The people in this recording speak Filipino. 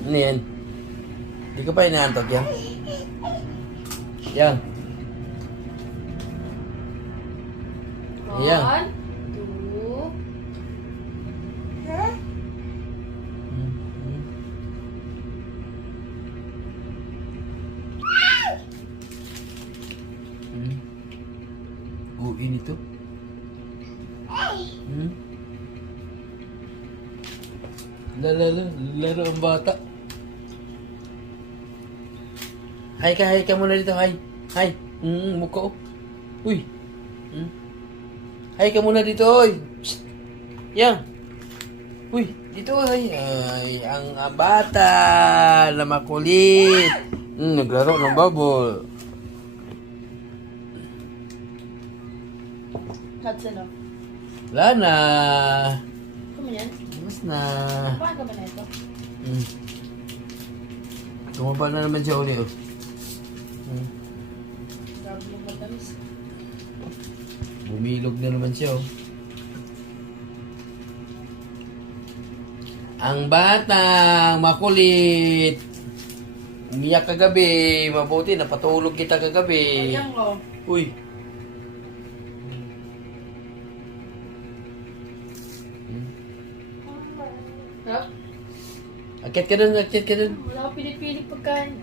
Ano yan? Hindi ka pa inaantok yan? Yan. Yan. 1, 2. Uwi nito. Laro ang bata. Hi ka muna dito, hi. Hi. Mukha oh. Uy. Hi ka muna dito, oy. Psst. Yang. Uy, dito ay. Ay, ang bata na makulit. Naglaro ng bubble. Hudson, oh. Wala na. Kumain yan? Tapos na. Kumain ka ba na ito? Tumaba na naman siya uli, oh. Grabe yung matamis. Bumilog na naman siya, oh. Ang batang makulit. Umiyak kagabi. Mabuti, napatulog kita kagabi. Ayan ko. Uy. Ha? Akit ka dun, akit ka dun. Wala ko pinipili pagkain.